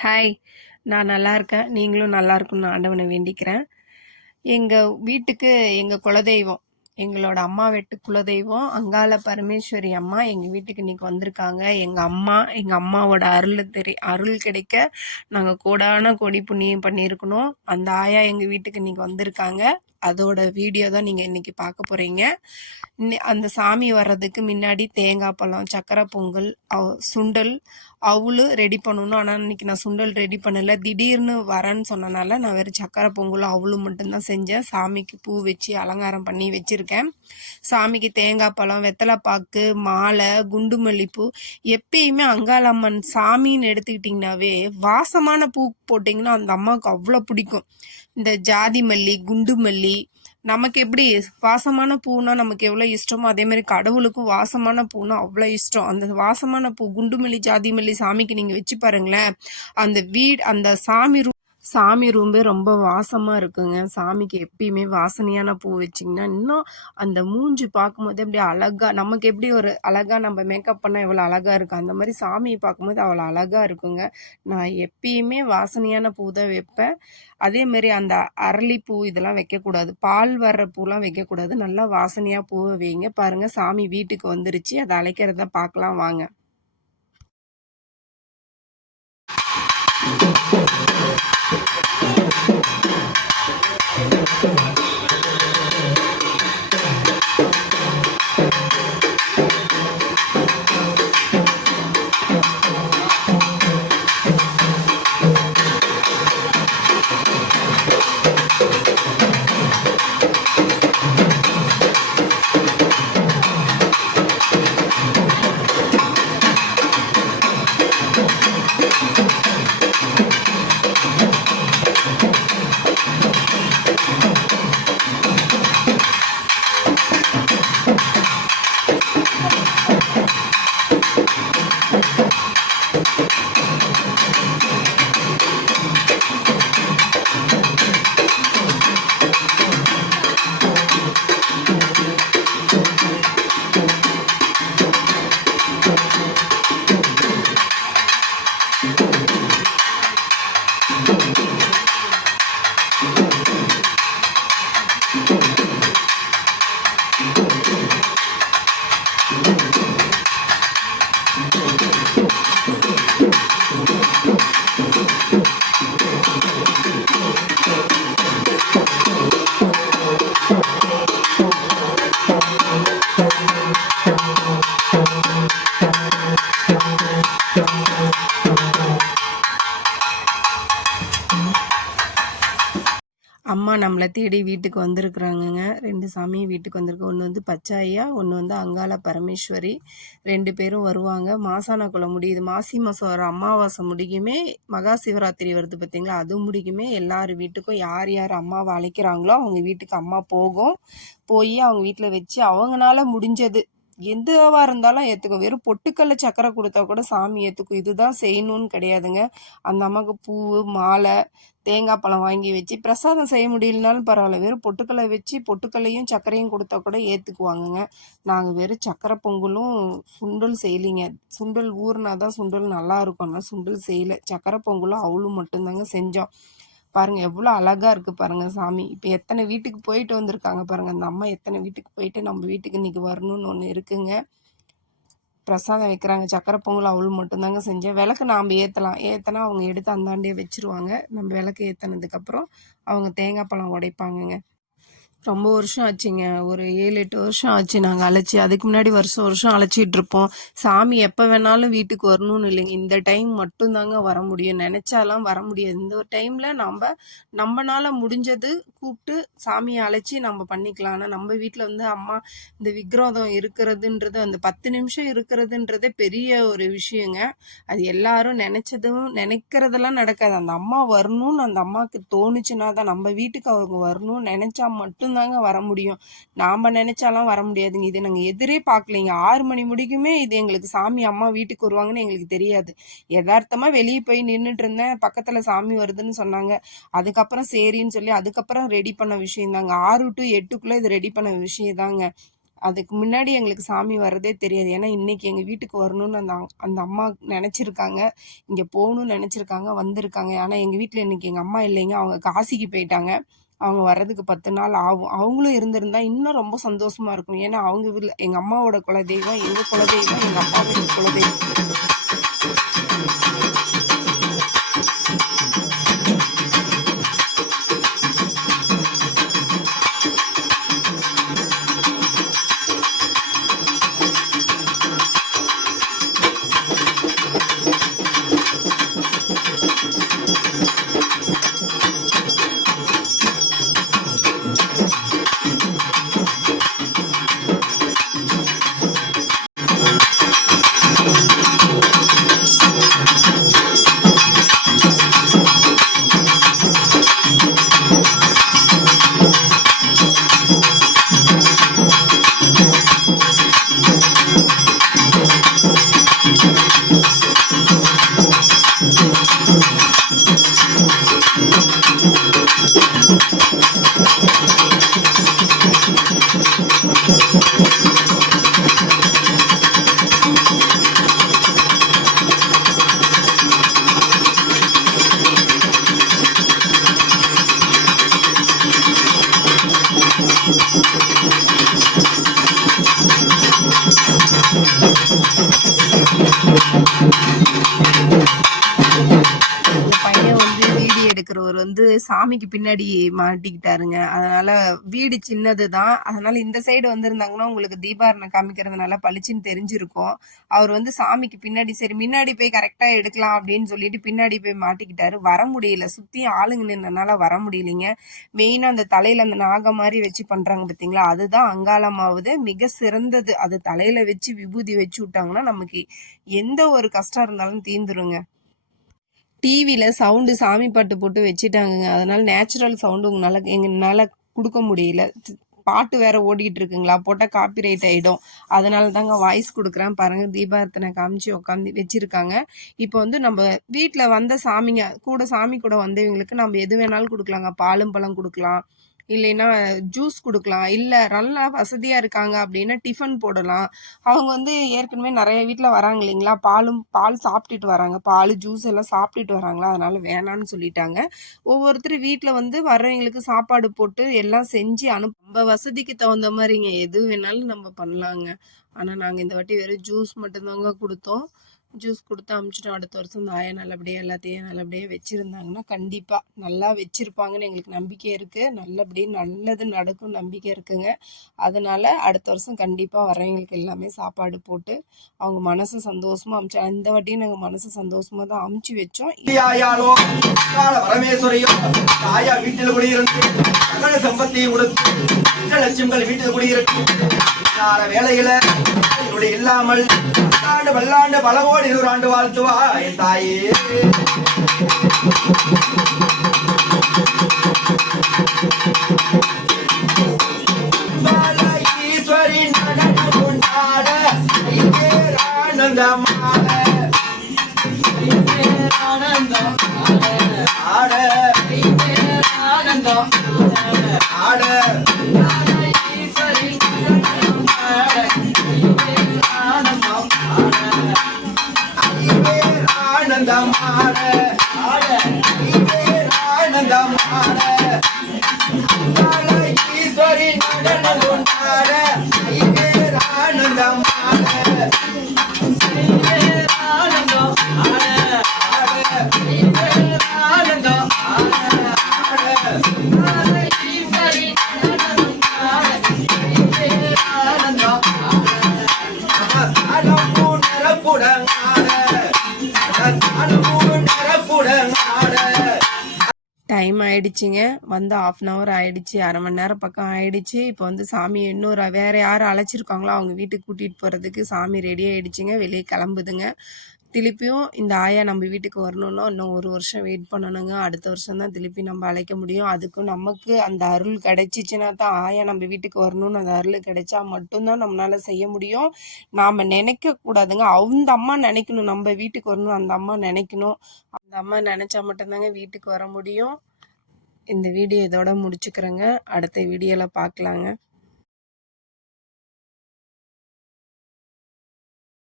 Hi. நான் நல்லா இருக்கேன். நீங்களும் நல்லா இருக்கணும்னு ஆண்டவனை வேண்டிக்கிறேன். வீட்டுக்கு எங்க குலதெய்வம், எங்களோட அம்மா வீட்டு குலதெய்வம் அங்காள பரமேஸ்வரி அம்மா எங்கள் வீட்டுக்கு இன்னைக்கு வந்திருக்காங்க. எங்கள் அம்மாவோட அருள் கிடைக்க நாங்கள் கோடான கோடி புண்ணியம் பண்ணியிருக்கணும். அந்த ஆயா எங்கள் வீட்டுக்கு இன்னைக்கு வந்திருக்காங்க. அதோட வீடியோ தான் நீங்கள் இன்னைக்கு பார்க்க போகிறீங்க. அந்த சாமி வர்றதுக்கு முன்னாடி தேங்காய் பழம், சக்கரை பொங்கல், சுண்டல், அவளு ரெடி பண்ணணும். ஆனால் இன்னைக்கு நான் சுண்டல் ரெடி பண்ணல. திடீர்னு வரேன்னு சொன்னனால நான் வெறும் சக்கரை பொங்கல் அவளு மட்டும்தான் செஞ்சேன். சாமிக்கு பூ வச்சு அலங்காரம் பண்ணி வச்சிருக்கேன். சாமிக்கு தேங்காய் பழம், வெத்தலைப்பாக்கு, மாலை, குண்டு மல்லிப்பூ. எப்பயுமே அங்காளம்மன் சாமின்னு எடுத்துக்கிட்டிங்கனாவே வாசமான பூ போட்டிங்கன்னா அந்த அம்மாவுக்கு அவ்வளோ பிடிக்கும். இந்த ஜாதி மல்லி, குண்டு மல்லி, நமக்கு எப்படி வாசமான பூனா நமக்கு எவ்வளோ இஷ்டமோ அதே மாதிரி கடவுளுக்கும் வாசமான பூனா அவ்வளோ இஷ்டம். அந்த வாசமான பூ குண்டுமல்லி, ஜாதி மல்லி சாமிக்கு நீங்கள் வச்சு பாருங்களேன். அந்த சாமி ரூம்பே ரொம்ப வாசமாக இருக்குங்க. சாமிக்கு எப்பயுமே வாசனையான பூ வச்சிங்கன்னா இன்னும் அந்த மூஞ்சி பார்க்கும்போது அப்படியே அழகாக, நமக்கு எப்படி ஒரு அழகாக நம்ம மேக்கப் பண்ணால் எவ்வளோ அழகாக இருக்கும், அந்த மாதிரி சாமியை பார்க்கும்போது அவ்வளோ அழகாக இருக்குங்க. நான் எப்பயுமே வாசனையான பூ தான் வைப்பேன். அதே மாதிரி அந்த அரளிப்பூ இதெல்லாம் வைக்கக்கூடாது, பால் வர்ற பூலாம் வைக்கக்கூடாது. நல்லா வாசனையாக பூவை வைங்க. பாருங்கள், சாமி வீட்டுக்கு வந்துருச்சு. அதை அழைக்கிறத பார்க்கலாம் வாங்க. அம்மா நம்மளை தேடி வீட்டுக்கு வந்திருக்குறாங்கங்க. 2 சாமியும் வீட்டுக்கு வந்திருக்கு. ஒன்று வந்து பச்சாயா, ஒன்று வந்து அங்காள பரமேஸ்வரி. 2 பேரும் வருவாங்க. மாசானக்குள்ள முடியுது. மாசி மாதம் வர அமாவாசை முடிக்குமே மகா சிவராத்திரி வருது பார்த்தீங்களா, அது முடிக்குமே எல்லார் வீட்டுக்கும் யார் யார் அம்மாவை அழைக்கிறாங்களோ அவங்க வீட்டுக்கு அம்மா போய் அவங்க வீட்டில் வச்சு அவங்களால முடிஞ்சது எதுவாக இருந்தாலும் ஏற்றுக்கும். வெறும் பொட்டுக்கல்ல சக்கரை கொடுத்தா கூட சாமி ஏற்றுக்கும். இதுதான் செய்யணும்னு கிடையாதுங்க. அந்த அம்மாவுக்கு பூ, மாலை, தேங்காய் பழம் வாங்கி வச்சு பிரசாதம் செய்ய முடியலனாலும் பரவாயில்ல, வெறும் பொட்டுக்கல்லை வச்சு பொட்டுக்கல்லையும் சர்க்கரையும் கொடுத்தா கூட ஏற்றுக்குவாங்கங்க. நாங்கள் வெறும் சக்கரை பொங்கலும் சுண்டல் செய்யலிங்க. சுண்டல் ஊறினா தான் சுண்டல் நல்லா இருக்கும்னா சுண்டல் செய்யலை. சக்கரை பொங்கலும் அவளும் மட்டும்தாங்க செஞ்சோம். பாருங்க எவ்வளோ அழகா இருக்கு பாருங்க சாமி. இப்போ எத்தனை வீட்டுக்கு போயிட்டு வந்திருக்காங்க பாருங்க. அந்த அம்மா எத்தனை வீட்டுக்கு போயிட்டு நம்ம வீட்டுக்கு இன்னைக்கு வரணும்னு ஒன்று இருக்குங்க. பிரசாதம் வைக்கிறாங்க. சக்கரை பொங்கல் அவள் மட்டும்தாங்க செஞ்சேன். விளக்கு நாம் ஏற்றினா அவங்க எடுத்து அந்தாண்டே வச்சுருவாங்க. நம்ம விளக்கு ஏற்றினதுக்கப்புறம் அவங்க தேங்காய் பழம் உடைப்பாங்கங்க. ரொம்ப வருஷம் ஆச்சுங்க. ஒரு 7-8 வருஷம் ஆச்சு நாங்கள் அழைச்சி. அதுக்கு முன்னாடி வருஷம் அழைச்சிட்டு இருப்போம். சாமி எப்போ வேணாலும் வீட்டுக்கு வரணும்னு இல்லைங்க. இந்த டைம் மட்டும்தாங்க வர முடியும். நினச்சாலாம் வர முடியாது. இந்த ஒரு டைமில் நம்மனால முடிஞ்சது கூப்பிட்டு சாமியை அழைச்சி நம்ம பண்ணிக்கலாம். ஆனால் நம்ம வீட்டில் வந்து அம்மா இந்த விக்ரோதம் இருக்கிறதுன்றது, அந்த 10 நிமிஷம் இருக்கிறதுன்றதே பெரிய ஒரு விஷயங்க. அது எல்லாரும் நினைக்கிறதெல்லாம் நடக்காது. அந்த அம்மா வரணும்னு அந்த அம்மாவுக்கு தோணுச்சுன்னா தான், நம்ம வீட்டுக்கு அவங்க வரணும்னு நினச்சா மட்டும் தாங்க வர முடியும். நாம நினைச்சாலாம் வர முடியாதுங்க. இது நாங்கள் எதிரே பார்க்கலைங்க. 6 மணி முடிக்குமே இது எங்களுக்கு சாமி அம்மா வீட்டுக்கு வருவாங்கன்னு எங்களுக்கு தெரியாது. யதார்த்தமா வெளியே போய் நின்றுட்டு இருந்தேன். பக்கத்துல சாமி வருதுன்னு சொன்னாங்க. அதுக்கப்புறம் சரின்னு சொல்லி அதுக்கப்புறம் ரெடி பண்ண விஷயம் தாங்க. 6 to 8க்குள்ள இது ரெடி பண்ண விஷயம் தாங்க. அதுக்கு முன்னாடி எங்களுக்கு சாமி வர்றதே தெரியாது. ஏன்னா இன்னைக்கு எங்கள் வீட்டுக்கு வரணும்னு அந்த அம்மா நினச்சிருக்காங்க, இங்கே போகணும்னு நினச்சிருக்காங்க, வந்திருக்காங்க. ஆனால் எங்கள் வீட்டில் இன்னைக்கு எங்கள் அம்மா இல்லைங்க, அவங்க காசிக்கு போயிட்டாங்க. அவங்க வர்றதுக்கு 10 நாள் ஆகும். அவங்களும் இருந்திருந்தா இன்னும் ரொம்ப சந்தோஷமா இருக்கும். ஏன்னா அவங்க வீட்டில் எங்கள் அம்மாவோட குலதெய்வம், எங்கள் குலதெய்வம், எங்கள் அப்பாவோட குலதெய்வம். எடுக்கிறவர் வந்து சாமிக்கு பின்னாடி மாட்டிக்கிட்டாருங்க. அதனால வீடு சின்னதுதான். அதனால இந்த சைடு வந்திருந்தாங்கன்னா உங்களுக்கு தீபாரணை காமிக்கிறதுனால பளிச்சுன்னு தெரிஞ்சிருக்கும். அவர் வந்து சாமிக்கு பின்னாடி சரி முன்னாடி போய் கரெக்டா எடுக்கலாம் அப்படின்னு சொல்லிட்டு பின்னாடி போய் மாட்டிக்கிட்டாரு. வர முடியல, சுத்தி ஆளுங்க நின்றனால வர முடியலைங்க. மெயினா அந்த தலையில அந்த நாக மாதிரி வச்சு பண்றாங்க பார்த்தீங்களா, அதுதான் அங்காளமாவது மிக சிறந்தது. அது தலையில வச்சு விபூதி வச்சு விட்டாங்கன்னா நமக்கு எந்த ஒரு கஷ்டம் இருந்தாலும் தீந்துருங்க. டிவியில் சவுண்டு சாமி பாட்டு போட்டு வச்சுட்டாங்கங்க. அதனால நேச்சுரல் சவுண்டு எங்களால் கொடுக்க முடியல. பாட்டு வேற ஓடிட்டு இருக்குங்களா, போட்டால் காப்பிரைட் ஆகிடும். அதனால தாங்க வாய்ஸ் கொடுக்குறேன் பாருங்க. தீபார்த்தனை காமிச்சு உட்காந்து வச்சிருக்காங்க. இப்போ வந்து நம்ம வீட்டில் வந்த சாமிங்க கூட சாமி கூட வந்தவங்களுக்கு நம்ம எது வேணாலும் கொடுக்கலாங்க. பாலும் பழம் கொடுக்கலாம், இல்லைன்னா ஜூஸ் கொடுக்கலாம். இல்லை நல்லா வசதியாக இருக்காங்க அப்படின்னா டிஃபன் போடலாம். அவங்க வந்து ஏற்கனவே நிறைய வீட்டில் வராங்க இல்லைங்களா, பால் சாப்பிட்டுட்டு வராங்க, பால் ஜூஸ் எல்லாம் சாப்பிட்டுட்டு வராங்களா, அதனால வேணான்னு சொல்லிட்டாங்க. ஒவ்வொருத்தர் வீட்டில் வந்து வர்றவங்களுக்கு சாப்பாடு போட்டு எல்லாம் செஞ்சு நம்ம வசதிக்கு தகுந்த மாதிரிங்க எது வேணாலும் நம்ம பண்ணலாங்க. ஆனால் நாங்கள் இந்த வாட்டி வெறும் ஜூஸ் மட்டும்தாங்க கொடுத்தோம். ஜூஸ் கொடுத்து அமுச்சிட்டோம். அடுத்த வருஷம் இந்த ஆயா நல்லபடியாக எல்லாத்தையும் நல்லபடியாக வச்சுருந்தாங்கன்னா கண்டிப்பாக நல்லா வச்சுருப்பாங்கன்னு எங்களுக்கு நம்பிக்கை இருக்குது. நல்லது நடக்கும் நம்பிக்கை இருக்குங்க. அதனால் அடுத்த வருஷம் கண்டிப்பாக வரவங்களுக்கு எல்லாமே சாப்பாடு போட்டு அவங்க மனசு சந்தோஷமாக அமுச்சு, இந்த வாட்டியும் நாங்கள் மனசு சந்தோஷமாக தான் அமுச்சு வச்சோம். வீட்டில் குடியிருந்து சம்பத்தியை கொடுத்து லட்சங்கள் வீட்டில் குடியிருக்கு வேலையில இல்லாமல் பல்லாண்டு பல கோடி 100 ஆண்டு வாழ்த்துவா என் தாயே. ஈஸ்வரி நடன கொண்டாட ஆனந்தமான ஆட ஆனந்தம் ஆட ஈஸ்வரி நடனம் கொண்டாட ஆனந்தம் டைம் ஆயிடுச்சுங்க. வந்து 1/2 hour ஆயிடுச்சு, 1/2 மணி நேரம் பக்கம் ஆயிடுச்சு. இப்போ வந்து சாமி இன்னொரு வேற யாரும் அழைச்சிருக்காங்களோ அவங்க வீட்டுக்கு கூட்டிட்டு போறதுக்கு சாமி ரெடி ஆயிடுச்சுங்க, வெளியே கிளம்புதுங்க. திருப்பியும் இந்த ஆயா நம்ம வீட்டுக்கு வரணும்னா இன்னும் 1 வருஷம் வெயிட் பண்ணணுங்க. அடுத்த வருஷம் தான் திருப்பி நம்ம அழைக்க முடியும். அதுக்கும் நமக்கு அந்த அருள் கிடைச்சிச்சுன்னா தான், ஆயா நம்ம வீட்டுக்கு வரணும்னு அந்த அருள் கிடைச்சா மட்டும்தான் நம்மளால செய்ய முடியும். நாம் நினைக்க கூடாதுங்க, அந்த அம்மா நினைக்கணும் நம்ம வீட்டுக்கு வரணும், அந்த அம்மா நினைக்கணும். அந்த அம்மா நினைச்சா மட்டும்தாங்க வீட்டுக்கு வர முடியும். இந்த வீடியோ இதோட முடிச்சுக்கிறேங்க. அடுத்த வீடியோவில் பார்க்கலாங்க.